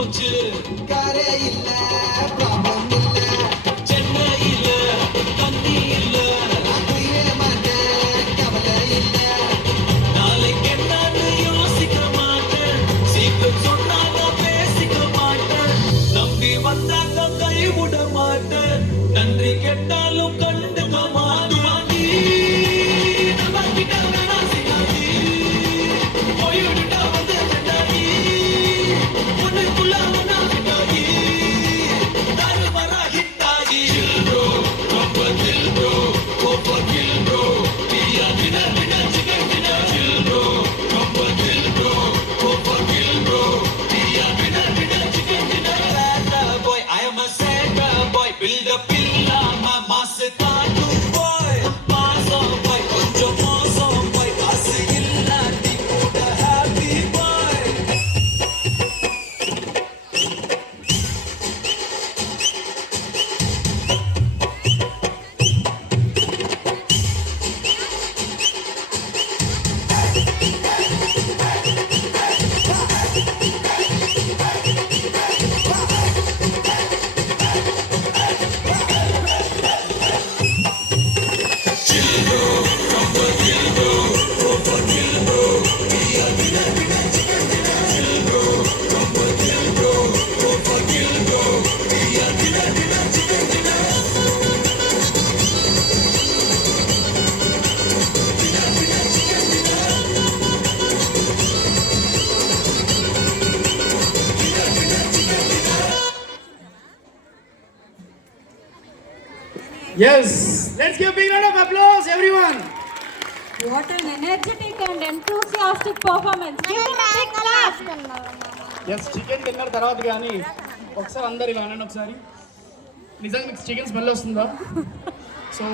போச்சு காரே இல்ல ப்ராப்ளம் இல்ல சென்னையில தண்ணி இல்ல நான் குடியே மாட்டேன் கவலை இல்ல நாளைக்கு என்னன்னு யோசிக்க மாட்டேன் சீக்கிரம் சொன்னாங்க பேசிக்க மாட்டேன் நம்பி வந்தாங்க கைவிட மாட்டேன் நன்றி கெட்டாலும் கண்டுக்க மாட்டாண்டி நம்ம கிட்ட வேணா சினாடி போயிடுட்டா வந்து சென்றாடி உனக்குள்ள வேணா விட்டாடி தாரு வரா ஹிட்டாடி ப்ரோ ரொம்ப தில் ப்ரோ கோப்பா கில் ப்ரோ பியா dinner dinner chicken dinner chill bro ரொம்ப தில் ப்ரோ கோப்பா கில் ப்ரோ பியா dinner dinner chicken dinner bad boy I am a sad boy build up இல்லாம மாசு காட்டும் boy மாசம் boy கொஞ்சம் மோசம் boy காசு இல்லாட்டி கூட happy boy Yes, let's give a big round of applause, everyone. What an energetic and enthusiastic performance. Give them a big clap. Yes, chicken dinner తర్వాత కానీ ఒకసారి అందరు ఇలా అనండి ఒకసారి నిజంగా మీకు చికెన్ స్మెల్ వస్తుందా సో